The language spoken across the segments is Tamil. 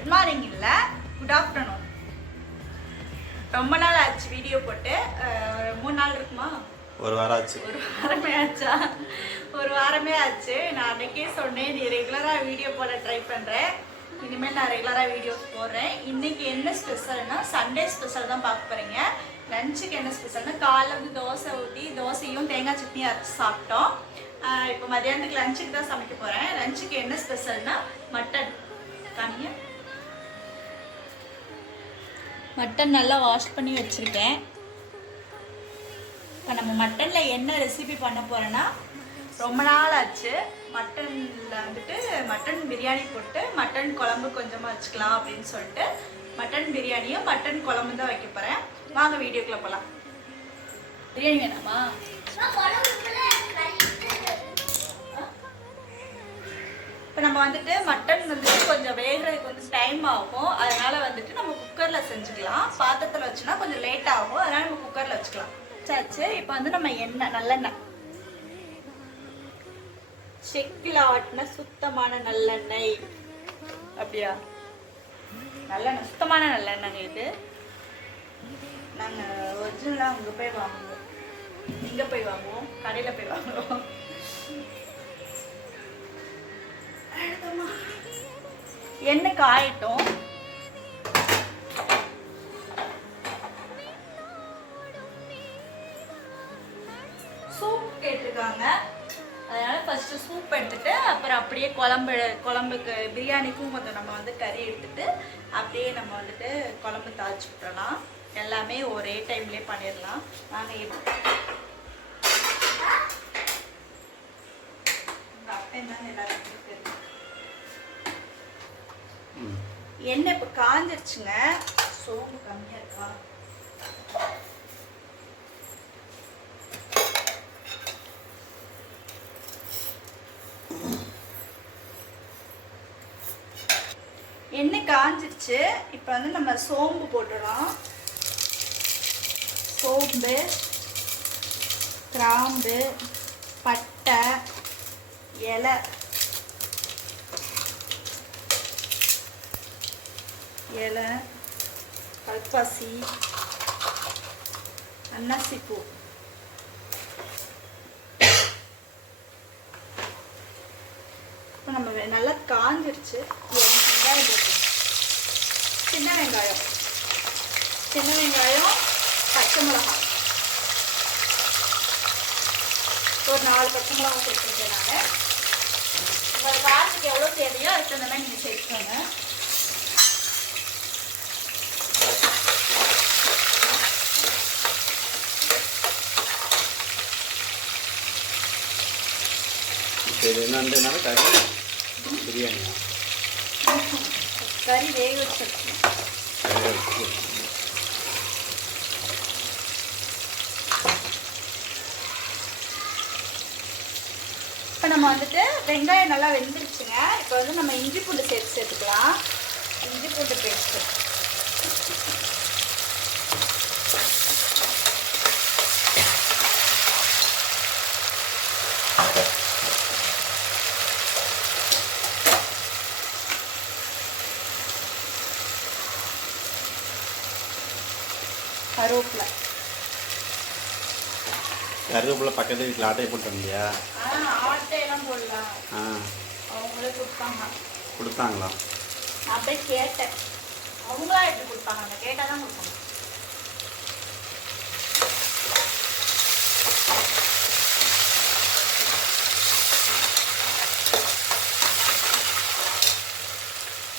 குட் மார்னிங் இல்லை, குட் ஆஃப்டர்நூன். ரொம்ப நாள் ஆச்சு வீடியோ போட்டு. 3 நாள் இருக்குமா? ஒரு வாரம் ஆச்சு. ஒரு வாரமே ஆச்சா? ஒரு வாரமே ஆச்சு. நான் அன்றைக்கே சொன்னேன், நீ ரெகுலராக வீடியோ போட ட்ரை பண்ணுறேன், இனிமேல் நான் ரெகுலராக வீடியோஸ் போடுறேன். இன்றைக்கி என்ன ஸ்பெஷல்னா சண்டே ஸ்பெஷல் தான் பார்க்க போகிறீங்க. லஞ்சுக்கு என்ன ஸ்பெஷல்னா காலைல வந்து தோசை ஊற்றி தோசையும் தேங்காய் சட்னியும் அரைச்சி சாப்பிட்டோம். இப்போ மதியானத்துக்கு லஞ்சுக்கு தான் சமைக்க போகிறேன். லஞ்சுக்கு என்ன ஸ்பெஷல்னா மட்டன். காணிங்க, மட்டன் நல்லா வாஷ் பண்ணி வச்சுருக்கேன். இப்போ நம்ம மட்டனில் என்ன ரெசிபி பண்ண போகிறோன்னா, ரொம்ப நாள் ஆச்சு மட்டனில் வந்துட்டு மட்டன் பிரியாணி போட்டு மட்டன் குழம்பு கொஞ்சமாக வச்சுக்கலாம் அப்படின்னு சொல்லிட்டு மட்டன் பிரியாணியும் மட்டன் குழம்பு தான் வைக்க போகிறேன். வாங்க வீடியோக்குள்ளே போகலாம். பிரியாணி வேணாமா? இப்போ நம்ம வந்துட்டு மட்டன் வந்துட்டு கொஞ்சம் வேகிறதுக்கு வந்து டைம் ஆகும். அதனால வந்துட்டு நம்ம குக்கரில் செஞ்சுக்கலாம். பாத்திரத்தில் வச்சுன்னா கொஞ்சம் லேட் ஆகும், அதனால நம்ம குக்கரில் வச்சுக்கலாம். சரி, இப்போ வந்து நம்ம எண்ணெய், நல்லெண்ணெய், செக்கில் ஆட்டின சுத்தமான நல்லெண்ணெய். அப்படியா? நல்லெண்ணெய், சுத்தமான நல்லெண்ணெய். இது நாங்கள் ஒரிஜினலாக அங்கே போய் வாங்குவோம். இங்கே போய் வாங்குவோம், கடையில் போய் வாங்குவோம். எண்ணெய் காயட்டும். சூப் கேட்டிருக்காங்க, அதனால ஃபர்ஸ்ட் சூப் எடுத்துட்டு அப்புறம் அப்படியே குழம்புக்கு பிரியாணிக்கும் கொஞ்சம் நம்ம வந்து கறி எடுத்துட்டு அப்படியே நம்ம வந்துட்டு குழம்பு தாளிச்சு விட்டுறலாம். எல்லாமே ஒரே டைம்லேயே பண்ணிடலாம். நாங்கள் எண்ணெய் இப்போ காஞ்சிருச்சுங்க. சோம்பு கம்மியாக இருக்கா? எண்ணெய் காஞ்சிருச்சு. இப்போ வந்து நம்ம சோம்பு போட்டுடலாம். சோம்பு, கிராம்பு, பட்டை, இலை, கல்பாசி, அன்னாசிப்பூ, இப்போ நம்ம நல்லா காஞ்சிருச்சு. வெங்காயம் போட்டு, சின்ன வெங்காயம், பச்சை மிளகாய், ஒரு 4 பச்சை மிளகாய் சேர்த்துருக்கேன் நான். உங்கள் காரத்துக்கு எவ்வளோ தேவையோ அதுக்கு அந்த மாதிரி நீங்கள் சேர்த்துக்கோங்க. இது என்னன்றதுனால கறி பிரியாணியா? கறி வேக வச்சிருக்கேன். இப்போ நம்ம வந்துட்டு வெங்காயம் நல்லா வெந்துருச்சுங்க. இப்போ வந்து நம்ம இஞ்சி பூண்டு சேர்த்துக்கலாம். இஞ்சி பூண்டு பேஸ்ட்டு, கருவேப்பிலை பக்கத்து வீட்டில் ஆட்டை போட்டு வந்தியா? ஆட்டையெல்லாம் போடலாம். அவங்களே கொடுத்தாங்களா? நான் போய் கேட்டேன், அவங்களா எப்படி கொடுத்தாங்க? அந்த கேட்டால் தான் கொடுப்பாங்க.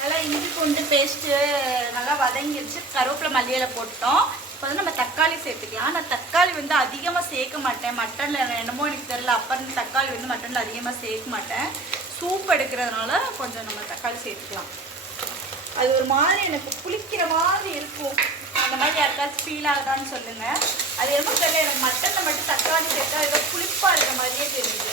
நல்லா இஞ்சி பூண்டு பேஸ்ட்டு நல்லா வதங்கிடுச்சு. கருவேப்பிலை மல்லியில் போட்டோம். இப்போ வந்து நம்ம தக்காளி சேர்த்துக்கலாம். நான் தக்காளி வந்து அதிகமாக சேர்க்க மாட்டேன் மட்டனில். என்னமோ எனக்கு தெரியல, அப்புறம் தக்காளி வந்து மட்டனில் அதிகமாக சேர்க்க மாட்டேன். சூப் எடுக்கிறதுனால கொஞ்சம் நம்ம தக்காளி சேர்த்துக்கலாம். அது ஒரு மாதிரி எனக்கு புளிக்கிற மாதிரி இருக்கும். அந்த மாதிரி யாருக்காச்சும் ஃபீல் ஆகுதான்னு சொல்லுங்கள். அது எதுவும் தெரியல, எனக்கு மட்டனில் மட்டும் தக்காளி சேர்த்தா ஏதோ புளிப்பாக இருக்கிற மாதிரியே தெரியுது.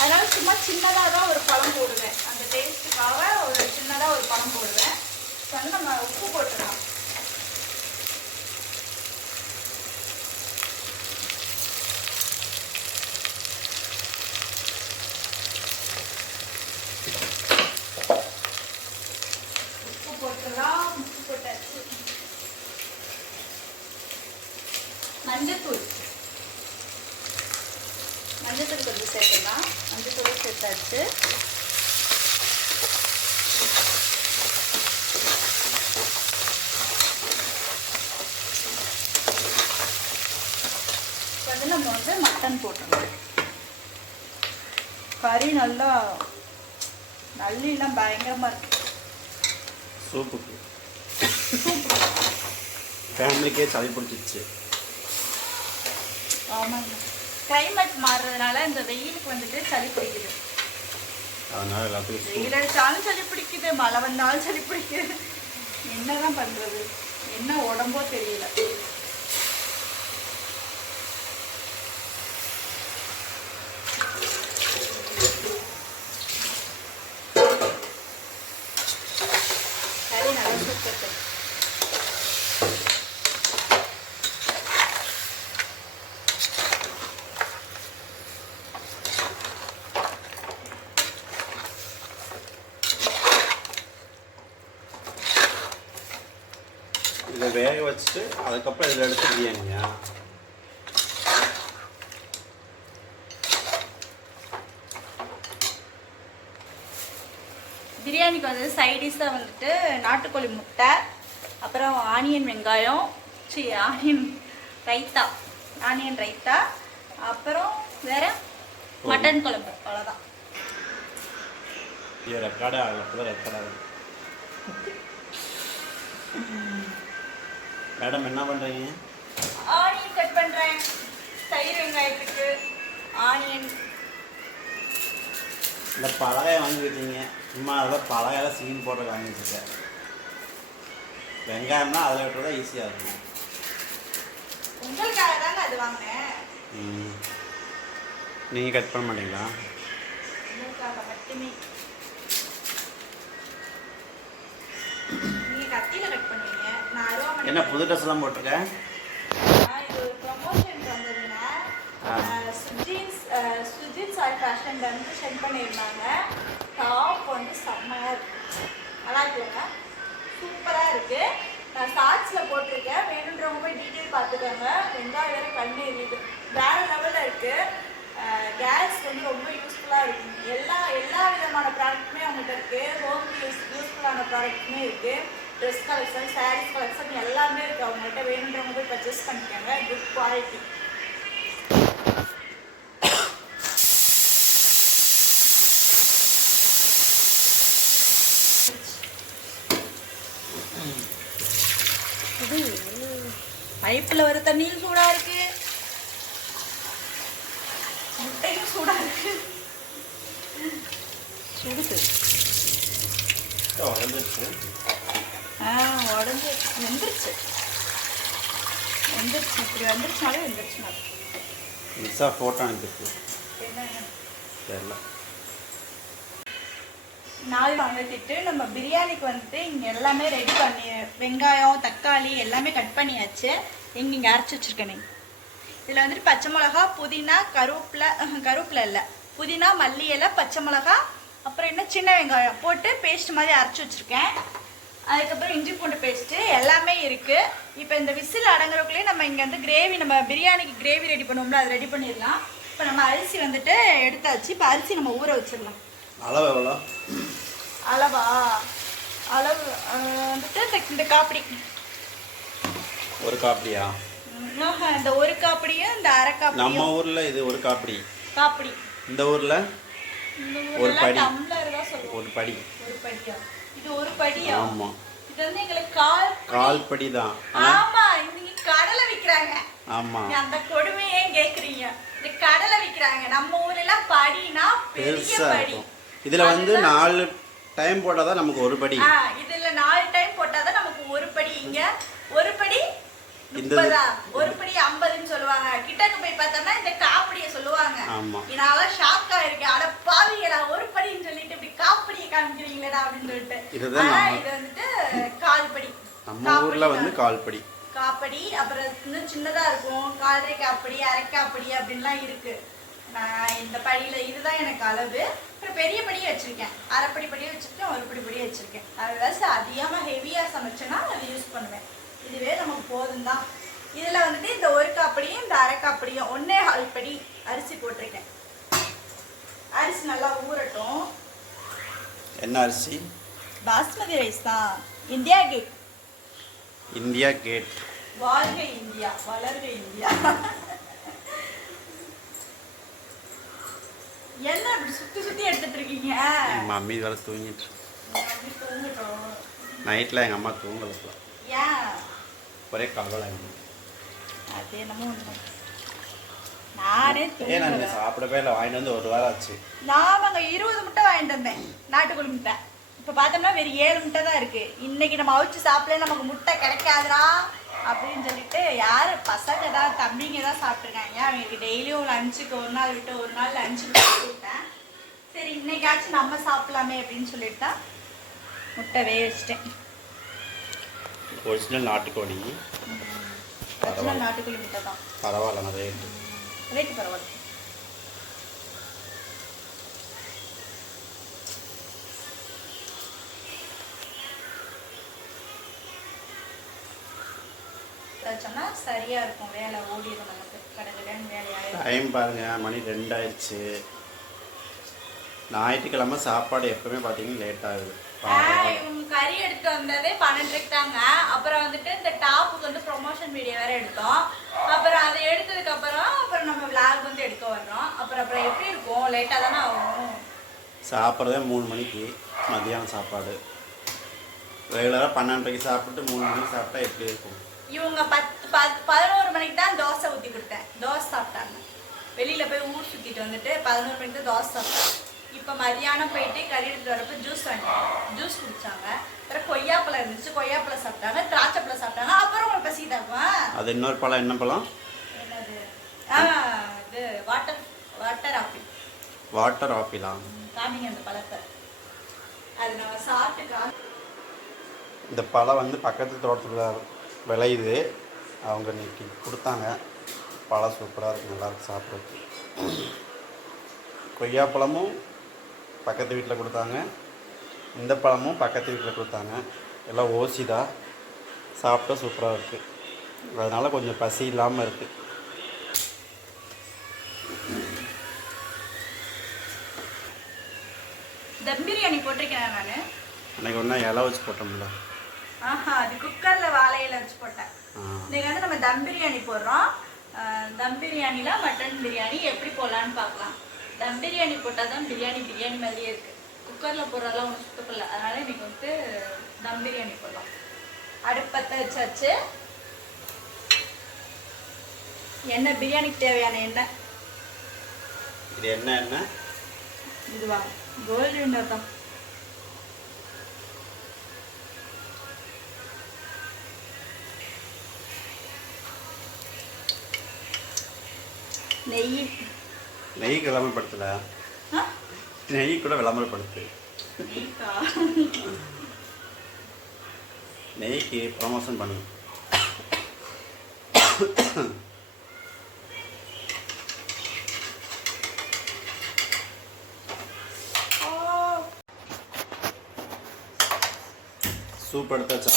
அதனால சும்மா சின்னதாக தான் ஒரு பழம் போடுவேன். அந்த டேஸ்ட்டுக்காக ஒரு சின்னதாக ஒரு பழம் போடுவேன். இப்போ வந்து நம்ம உப்பு போட்டுடலாம். மஞ்சத்தூள் கொஞ்சம் சேர்த்துக்கலாம். மஞ்சத்தூள் சேர்த்தாச்சு. வந்து நம்ம வந்து மட்டன் போட்டுருவோம். கறி நல்லா நல்லிலாம் பயங்கரமாக இருக்கு. சூப்புக்கு ஃபேமிலிக்கே சளி பிடிச்சிச்சு. ஆமாங்க, கிளைமேட் மாறுறதுனால இந்த வெயிலுக்கு வந்துட்டு சளி பிடிக்குது. அதனால எல்லாத்துக்கும் வெயில் அடிச்சாலும் சளி பிடிக்குது, மழை வந்தாலும் சளி பிடிக்குது. என்னதான் பண்றது, என்ன உடம்போ தெரியல. கறி நல்லா சுத்தட்டு. இதை வேக வச்சுட்டு அதுக்கப்புறம் இதில் எடுத்து பிரியாணியா? பிரியாணிக்கு வந்து சைடிஷாக வந்துட்டு நாட்டுக்கோழி முட்டை, அப்புறம் ஆனியன் வெங்காயம், ஆனியன் ரைத்தா, அப்புறம் வேற மட்டன் குழம்பு, அவ்வளோதான். இது ரெக்கார்டே ஆகல, ரெக்கார்ட் ஆகல. மேடம் என்ன பண்ணுறீங்க? ஆனியன் கட் பண்ணுறேன். தயிர் வெங்காயத்துக்கு ஆனியன். இந்த பலகையை வாங்கிக்கிட்டீங்க, சும்மா அதில் பலகையெல்லாம் சீன் போட்டு வாங்கிச்சிட்டேன். வெங்காயம்னா அதில் விட்டுறதா ஈஸியாக இருக்கும். உங்களுக்காக தாங்க அது வாங்கினேன். நீங்கள் கட் பண்ண மாட்டீங்களா? உங்களுக்காக மட்டுமே. நீங்கள் கத்தியில் கட் பண்ணுவீங்க, நான் அருவா என்ன புது ட்ரெஸ் எல்லாம் போட்டிருக்கேன்? இது ஒரு ப்ரமோஷன் வந்ததுங்க. சுஜித் சாய் ஃபேஷன்ல இருந்து சென்ட் பண்ணியிருந்தாங்க. டாப் வந்து செம்மையாக இருக்கு, நல்லா இருக்குங்க, சூப்பராக இருக்கு. நான் ஷார்ட்ஸில் போட்டிருக்கேன், வேணுன்றவங்க போய் டீட்டெயில் பார்த்துக்கோங்க. வெங்காயம் வேறு கண்ணு எரியுது, வேற லெவலில் இருக்கு. கேஸ் வந்து ரொம்ப யூஸ்ஃபுல்லாக இருக்கும். எல்லா விதமான ப்ராடக்ட்டுமே அவங்கள்ட்ட இருக்கு. ஹோம் யூஸ்ஃபுல்லான ப்ராடக்ட்டுமே இருக்கு. ட்ரெஸ் கலெக்ஷன், சாரீஸ் கலெக்ஷன் எல்லாமே இருக்குது அவங்கள்ட்ட. வேணுன்றவங்க போய் பர்ச்சேஸ் பண்ணிக்கோங்க, குட் குவாலிட்டி. பைப்பில் வர தண்ணியும் சூடாக இருக்கு, முட்டையும் சூடாக இருக்கு. சுடுது, உடஞ்சிருச்சு. உடஞ்சி வெந்துருச்சு. இப்படி வந்துருச்சுனாலே வெந்துருச்சுனா மிஸ்ஸாக ஃபோட்டோ அனுப்பிச்சு என்ன தெரியல. நாள் வாங்கிட்டு நம்ம பிரியாணிக்கு வந்துட்டு இங்கே எல்லாமே ரெடி பண்ணி, வெங்காயம் தக்காளி எல்லாமே கட் பண்ணியாச்சு. இங்கே அரைச்சி வச்சுருக்கேன். இதில் வந்துட்டு பச்சை மிளகா, புதினா, கருவேப்பிலை இல்லை, புதினா, மல்லி இலை, பச்சை மிளகா, அப்புறம் இன்னும் சின்ன வெங்காயம் போட்டு பேஸ்ட் மாதிரி அரைச்சி வச்சுருக்கேன். அதுக்கப்புறம் இஞ்சி பூண்டு பேஸ்ட்டு எல்லாமே இருக்குது. இப்போ இந்த விசில் அடங்குறதுக்குள்ளேயே நம்ம இங்கே வந்து கிரேவி, நம்ம பிரியாணிக்கு கிரேவி ரெடி பண்ணுவோம்ல, அதை ரெடி பண்ணிடலாம். இப்போ நம்ம அரிசி வந்துட்டு எடுத்தாச்சு. இப்போ அரிசி நம்ம ஊற வச்சிடலாம். அளவு எவ்வளோ? அளவு வந்துட்டு இந்த காப்படி, ஒரு காப்படியா? இந்த ஒரு காப்படியும் இந்த அரை காப்படி. நம்ம ஊர்ல இது ஒரு காப்படி. இந்த ஊர்ல ஒரு படி. டம்ளர் தான் சொல்லுவோம். ஒரு படி. ஒரு படியா? இது ஒரு படியா? ஆமா. இது வந்து எங்களுக்கு கால் படி தான். ஆமா, இங்க கடலை விக்கிறாங்க. ஆமா. அந்த கொடுமையே கேக்குறீங்க. இந்த கடலை விக்கிறாங்க. நம்ம ஊர்ல எல்லாம் படினா பெரிய படி. இதுல வந்து 4 டைம் போட்டாதான் நமக்கு ஒரு படி. இதுல 4 டைம் போட்டாதான் நமக்கு ஒரு படி. இங்க ஒரு படி 30, ஒரு படி 50ன்னு சொல்லுவாங்க. கிட்டக்கு போய் பார்த்தோம்னா இந்த காப்படியை சொல்லுவாங்க. இதனால ஷாக்கா இருக்கு. அட பாவிகளா, ஒரு படின்னு சொல்லிட்டு இப்படி காப்படியை காமிக்கிறீங்களா அப்படின்னு சொல்லிட்டு. ஆனா இது வந்துட்டு கால்படி. நம்ம ஊர்ல வந்து கால்படி. காப்படி அப்புறம் இன்னும் சின்னதா இருக்கும், 1/4 காப்படி, அரை காப்படி அப்படின்லாம் இருக்கு. நான் இந்த படியில இதுதான் எனக்கு அளவு. அப்புறம் பெரிய படியை வச்சிருக்கேன், அரைப்படி படியை வச்சிருக்கேன், ஒரு படி படியை வச்சிருக்கேன். அதில் அதிகமாக ஹெவியாக சமைச்சேன்னா அதை யூஸ் பண்ணுவேன். இதுவே நமக்கு போதும் தான். இதில் வந்துட்டு இந்த 1 கப்படியும் இந்த 1/2 கப்படியும் 1/4 படி அரிசி போட்டிருக்கேன். அரிசி நல்லா ஊறட்டும். என்ன அரிசி? பாஸ்மதி ரைஸ் தான். India Gate. India Gate. வாழ்க இந்தியா, வளர்க இந்தியா. என்ன அப்படி சுத்தி சுத்தி எடுத்துட்டு இருக்கீங்க? மம்மி வேலை தூங்கிட்டு தூங்கட்டும். நைட்டில் எங்கள் அம்மா தூங்கல. ஏன்? ஒரே கவலை. அது என்னமோ உண்மை. நானே நான் சாப்பிடவே இல்லை, வாங்கிட்டு வந்து 1 வாரம் ஆச்சு. நாமங்க 20 முட்டை வாங்கிட்டு வந்தேன், நாட்டுக்கோழி முட்டை. இப்போ பார்த்தோம்னா வெறும் 7 முட்டை தான் இருக்கு. இன்னைக்கு நம்ம அவிச்சு சாப்பிடல, நமக்கு முட்டை கிடைக்காதுடா அப்படின்னு சொல்லிட்டு யார் பசங்க தான் தம்பிங்க தான் சாப்பிட்ருக்காங்க. அவங்களுக்கு டெய்லியும் லஞ்சுக்கு 1 நாள் விட்டு 1 நாள் லஞ்சுக்கு விட்டேன். சரி இன்னைக்காச்சும் நம்ம சாப்பிடலாமே அப்படின்னு சொல்லிட்டு தான் முட்டை வேக வச்சிட்டேன். ஒரிஜினல் நாட்டுக்கோழி. ஒரிஜினல் நாட்டுக்கோழி முட்டை தான். பரவாயில்ல, ரேட்டு பரவாயில்ல. வச்சோம்னா சரியா இருக்கும், வேலை ஓடிடும் நமக்கு. கடகடன்னு வேலையாயிடும். டைம் பாருங்க, மணி 2 ஆயிடுச்சு. ஞாயிற்றுக்கிழமை சாப்பாடு எப்பவுமே பார்த்தீங்கன்னா லேட் ஆகுது. இவங்க கறி எடுத்துட்டு வந்ததே 12:30 தாங்க. அப்புறம் வந்துட்டு இந்த டாப்புக்கு வந்து ப்ரொமோஷன் வீடியோ வேற எடுத்தோம். அப்புறம் அதை எடுத்ததுக்கு அப்புறம் நம்ம விளாக் வந்து எடுக்க வர்றோம். அப்புறம் எப்படி இருக்கும், லேட்டா தானே ஆகும். சாப்பிட்றதே 3 மணிக்கு மதியானம் சாப்பாடு. ரெகுலராக 12:30க்கு சாப்பிட்டு 3 மணிக்கு சாப்பிட்டா எப்படி இருக்கும்? இவங்க 11 மணிக்கு தான் தோசை ஊற்றி கொடுத்தேன். தோசை சாப்பிட்டாங்க. வெளியில போய் ஊர் சுத்திட்டு வந்துட்டு 11 மணிக்கு தான் தோசை சாப்பிட்டாங்க. இப்போ மதியானம் போயிட்டு கறி எடுத்துட்டு வரப்போ ஜூஸ் குடிச்சாங்க. அப்புறம் கொய்யாப்பழம் இருந்துச்சு, கொய்யாப்பழம் சாப்பிட்டாங்க, திராட்சை பழம் சாப்பிட்டாங்க. அப்புறம் உங்களுக்கு பசிதாக்குவா. அது இன்னொரு பழம். என்ன பழம்? என்னது? இது வாட்டர் ஆப்பிள். வாட்டர் ஆப்பிளா? காமிங்க அந்த பழத்தை. அது நம்ம சாப்பிட்டு. இந்த பழம் வந்து பக்கத்து தோட்டத்தில் விளையுது. அவங்க இன்னைக்கு கொடுத்தாங்க. பழம் சூப்பராக இருக்குது, நல்லாயிருக்கு சாப்பிட்றதுக்கு. கொய்யாப்பழமும் பக்கத்து வீட்டில் கொடுத்தாங்க, இந்த பழமும் பக்கத்து வீட்டில் கொடுத்தாங்க. எல்லாம் ஓசிதா. சாப்பிட்டா சூப்பராக இருக்குது. அதனால் கொஞ்சம் பசி இல்லாமல் இருக்குது. தம் பிரியாணி போட்டிருக்கேன் நான். அன்றைக்கி ஒன்றா இலை வச்சு போட்டோம்ல. அது குக்கரில் வாழையில வச்சு போட்டேன். இன்னைக்கு வந்து நம்ம தம் பிரியாணி போடுறோம். தம் பிரியாணியில் மட்டன் பிரியாணி எப்படி போடலான்னு பார்க்கலாம். தம் பிரியாணி போட்டால் தான் பிரியாணி மாதிரியே இருக்குது. குக்கரில் போடுறதெல்லாம் ஒன்றும் சுத்தப்படல. அதனால் இன்றைக்கி வந்து தம் பிரியாணி போடலாம். அடுப்பத்தை வச்சாச்சு. எண்ணெய், பிரியாணிக்கு தேவையான எண்ணெய். இது என்ன எண்ணெய்? இதுவா? கோல்டு வின்னர் தான். நெய் விளம்பரப்படுத்தல. நெய் கூட விளம்பரப்படுத்து. நெய்க்கு ப்ரமோஷன் பண்ணு. சூப் எடுத்தாச்சா?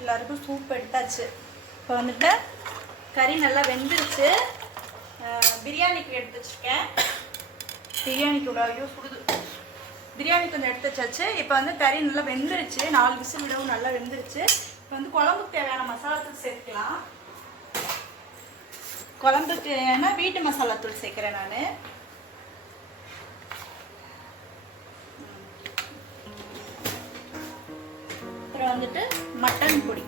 எல்லாருக்கும் சூப் எடுத்தாச்சு. இப்போ வந்துட்டு கறி நல்லா வெந்துருச்சு. பிரியாணிக்கு எடுத்து வச்சுருக்கேன். பிரியாணிக்கு ஐயோ சுடுது. பிரியாணி கொஞ்சம் எடுத்து வச்சாச்சு. இப்போ வந்து கறி நல்லா வெந்துருச்சு. 4 விசில் விடவும் நல்லா வெந்துருச்சு. இப்போ வந்து குழம்புக்கு தேவையான மசாலாத்தூள் சேர்க்கலாம். குழம்புக்கு தேவையான வீட்டு மசாலாத்தூள் சேர்க்குறேன் நான். அப்புறம் வந்துட்டு மட்டன் பொடி.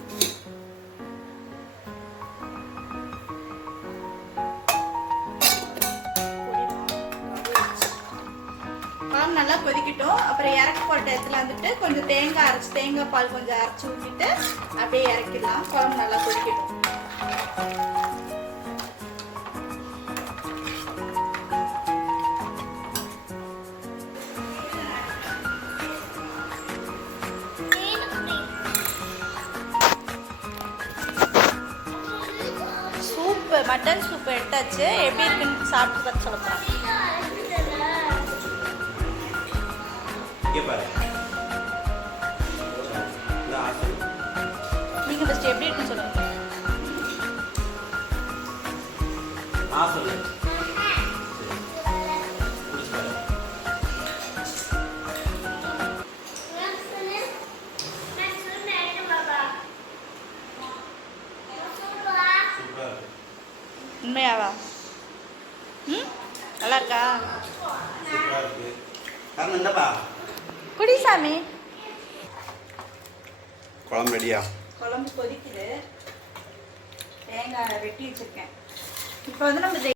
குழம்பு நல்லா கொதிக்கட்டும். அப்புறம் இறக்க போட்ட இடத்துல வந்துட்டு கொஞ்சம் தேங்காய் பால் கொஞ்சம் அரைச்சி ஊற்றிட்டு அப்படியே இறக்கிடலாம். குழம்பு நல்லா கொதிக்கட்டும். மட்டன் சூப் எடுத்தாச்சு. எப்படி இருக்குன்னு சாப்பிட்டு பார்த்து சொல்ல போகிறேன். இங்கே பாரு. டேஸ்ட் எப்படி இருக்குன்னு சொல்லுங்க. நான் சொல்லு. உண்மையாவா? ம், நல்லா இருக்கா? சூப்பராக இருக்கு. காரணம் என்னப்பா? குடி சாமி. குழம்பு ரெடியா? குழம்பு கொதிக்குது. தேங்காய் வெட்டி வச்சிருக்கேன். இப்போ வந்து நம்ம